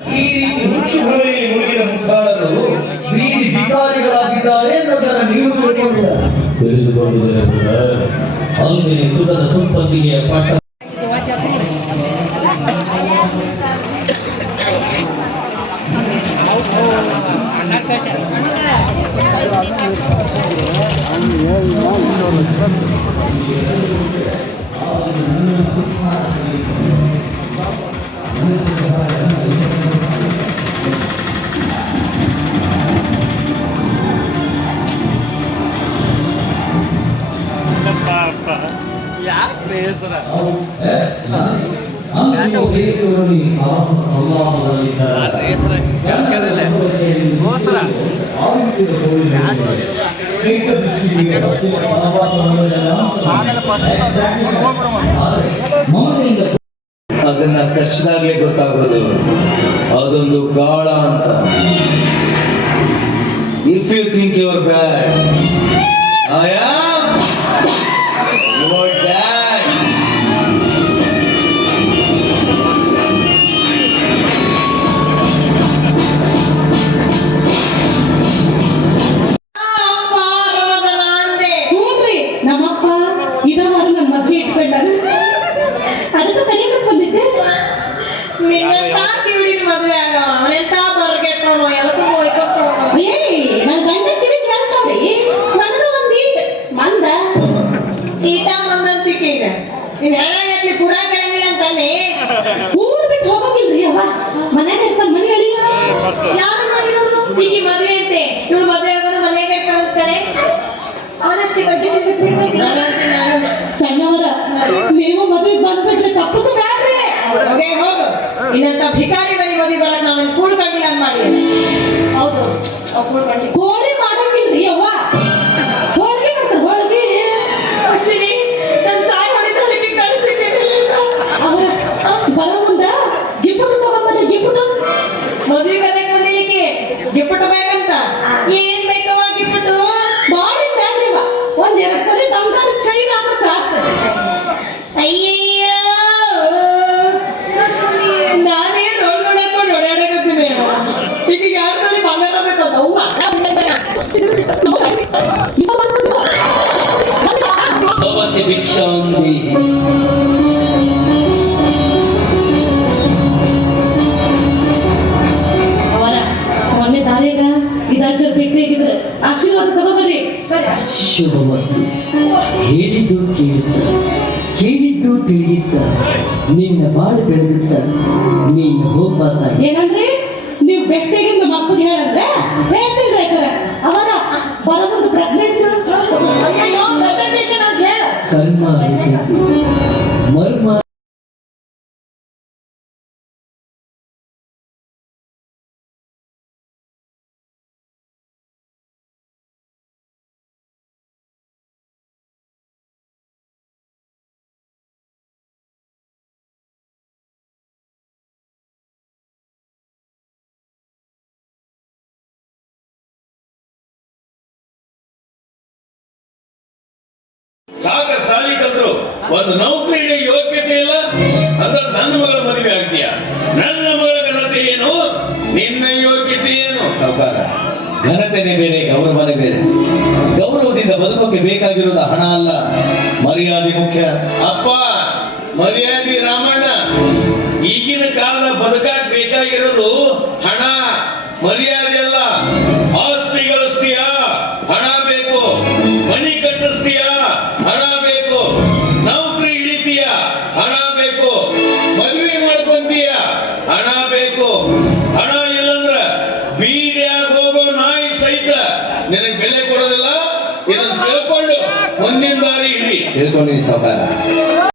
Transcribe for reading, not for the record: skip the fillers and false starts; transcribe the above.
ಈ ರೀತಿ ವೃಕ್ಷಗಳಲ್ಲಿ ಮುಳುಗಿದ ಮುಖಾಳರು ಬೀದಿ ಬಿಕಾರಿಗಳಾಗಿದ್ದಾರೆ ಅನ್ನೋದನ್ನು ನೀವು ತಿಳಿದುಕೊಂಡಿದ್ದಾರೆ ಕೂಡ ಅಲ್ಲಿ ಸುಖದ ಸಂಪತ್ತಿಗೆ ಪಟ್ಟ ಅದನ್ನ ಕಚ್ಚಿದಾಗಲೇ ಗೊತ್ತಾಗೋದು ಅದೊಂದು ಗಾಳ ಅಂತ. If you think your bad, I am your dad. ನಮ್ಮಪ್ಪ ಇದವಾರ ನನ್ನ ಮದ್ವೆ ಇಟ್ಕೊಂಡ ಅದಕ್ಕೆ ಕಲಿಯಕ್ಕೆ ಬಂದಿದ್ದೆ. ನಿನ್ನಂತ ಕಿವಿಡಿನ ಮದುವೆ ಆಗವ ಅವನೆಂತ ಬರ್ಗೆಟ್ಟವನು ಎಲ್ಲಕ್ಕೂ ಹೋಯ್ಕೊಟ್ಟವನು. ನನ್ನ ಗಂಡ ಕಿವಿ ಕೇಳಿಸ್ತಾವ್ರಿ. ನನಗ ಒಂದ್ ಮಂದ ಈಟ ಮಂದಂತಿಕೆ ಈಗ ನೀನ್ ಹೇಳಾಗತ್ಲಿ ಪುರ ಬೆಳಗಿಲ್ಲ ಅಂತಾನೆ ಊರ್ ಬಿಟ್ಟು ಹೋಗೋಗಿಲ್ರಿ ಅವ್ವ. ಮನೆಗೆ ಇರ್ತಾನ ಮನೆ ಹೇಳಿ ಯಾರು ಮಾಡಿರೋದು ಈಗ ಮದುವೆ ಅಂತೆ ಇವಳು ಮದುವೆ ಆಗೋದು ಮನೆಗೆ ಇರ್ತಾನ ಕಡೆ ಅವನಷ್ಟೇ ಬಗ್ಗೆ ಸಣ್ಣವರ ನೀವು ಮದುವೆಗೆ ಬಂದ್ಬಿಟ್ರೆ ತಪ್ಪಿಸ ಬ್ಯಾಡ್ರಿ. ಹೋಗೇ ಹೋಗು ಇನ್ನಂತ ಭಿಕಾರಿ ಮನೆ ಮದುವೆ ಬರಕ್ ನಾವೇನ್ ಕೂಡ್ಕೊಂಡಿಲ್ಲ ಅಂತ ಮಾಡಿ. ಹೌದು ಕೂಡ್ಕೊಂಡಿ ಹೋಳಿ ಮಾಡಕ್ಕಿಲ್ರಿ ಅವ್ವ. ಹೋಳಿಗೆ ಮಾಡ್ತಾರೆ ಹೋಳಿಗೆ. ಅಶ್ವಿನಿ ನನ್ ಸಾಯಿ ಹೊಡಿತಾಳಿಗೆ ಕಳಿಸಿದ್ದೇನೆ ಅವರ ಬರ ಮುಂದ ಗಿಫ್ಟ್ ತಗೊಂಬರ್ರಿ. ಗಿಫ್ಟ್ ಮದುವೆ ಕದಕ್ ಬಂದಿಲಿಕ್ಕೆ ಗಿಫ್ಟ್ ಬೇಕಂತ ಏನ್ ಬೇಕವ ಗಿಫ್ಟ್ ಬಾಳಿ ಬ್ಯಾಡ್ರಿವ. ಒಂದ್ 2 ತೊಲೆ ಬಂಗಾರ ಚೈನ್ ಆದ್ರೆ ಸಾಕು. ಅಯ್ಯಯ್ಯೋ ನಾನೇ ರೋಡ್ ನೋಡಕೊಂಡು ಓಡಾಡಕತ್ತೀನಿ ಈಗ 2 ತೊಲೆ ಬಂಗಾರ ಬೇಕಂತ ಅವ್ವ ಭವತಿ ಭಿಕ್ಷಾಂತಿ ಅವರ ಮೊನ್ನೆ ದಾರಿಯಾಗ ಇದಾಜರ್ ಭೇಟಿಯಾಗಿದ್ರೆ ಆಶೀರ್ವಾದ ತಗೋಬರ್ರಿ. ಶುಭ ವಸ್ತು ಹೇಳಿದ್ದು ಕೇಳುತ್ತ ಕೇಳಿದ್ದು ತಿಳಿಯುತ್ತ ನಿನ್ನ ಬಾಳು ಬೆಳೆದುತ್ತ ನೀನು ಹೋಗ್ಬಾರ್ದ. ಏನಂದ್ರೆ ನೀವು ಭೇಟಿಯಾಗಿಂದ ಮಕ್ಕಳು ಹೇಳಂದ್ರೆ ಹೇಳ್ತೀನಿ ಸರ. ಅವರ ಬರ ಮುಂದೆ ಪ್ರೆಗ್ನೆಂಟ್ ಅಯ್ಯೋ ಪ್ರೆಸೆಂಟೇಷನ್ ಅಂತ ಹೇಳ ಕರ್ಮ ಹಿಡಿದದ್ದು ಮರ್ಮ ಸಾಕ ಸಾಲಿ ಕಲ್ತ್ರು ಒಂದು ನೌಕರಿ ಯೋಗ್ಯತೆ ಇಲ್ಲ ಅದ್ರ ನನ್ನ ಮಗಳ ಮದುವೆ ಆಗ್ತೀಯ. ನನ್ನ ಮಗಳ ಘನತೆ ಏನು, ನಿನ್ನ ಯೋಗ್ಯತೆ ಏನು? ಸಾವುಕಾರ, ಘನತೆನೇ ಬೇರೆ, ಗೌರವನೇ ಬೇರೆ. ಗೌರವದಿಂದ ಬದುಕೋಕೆ ಬೇಕಾಗಿರೋದು ಹಣ ಅಲ್ಲ, ಮರ್ಯಾದೆ ಮುಖ್ಯ. ಅಪ್ಪ ಮರ್ಯಾದೆ ರಾಮಣ್ಣ, ಈಗಿನ ಕಾಲದ ಬದುಕಾಕ್ ಬೇಕಾಗಿರೋದು ಹಣ ಮರ್ಯಾದೆ ಅಲ್ಲ. ಆಸ್ತಿ ಗಳಿಸ್ತೀಯ ಹಣ ಬೇಕು, ಮನಿ ಕಟ್ಟಿಸ್ತೀಯ ಹಣ ಬೇಕು, ನೌಕರಿ ಹಿಡಿತೀಯ ಹಣ ಬೇಕು, ಮದುವೆ ಮಾಡ್ಕೊಂತೀಯ ಹಣ ಬೇಕು. ಹಣ ಇಲ್ಲಂದ್ರ ಬೀದಿಯಾಗ ಹೋಗೋ ನಾಯಿ ಸಹಿತ ನಿನಗೆ ಬೆಲೆ ಕೊಡೋದಿಲ್ಲ. ಇದನ್ನು ತಿಳ್ಕೊಂಡು ಮುಂದಿನ ದಾರಿ ಹಿಡಿ. ತಿಳ್ಕೊಂಡಿನಿ ಸಾವುಕಾರ.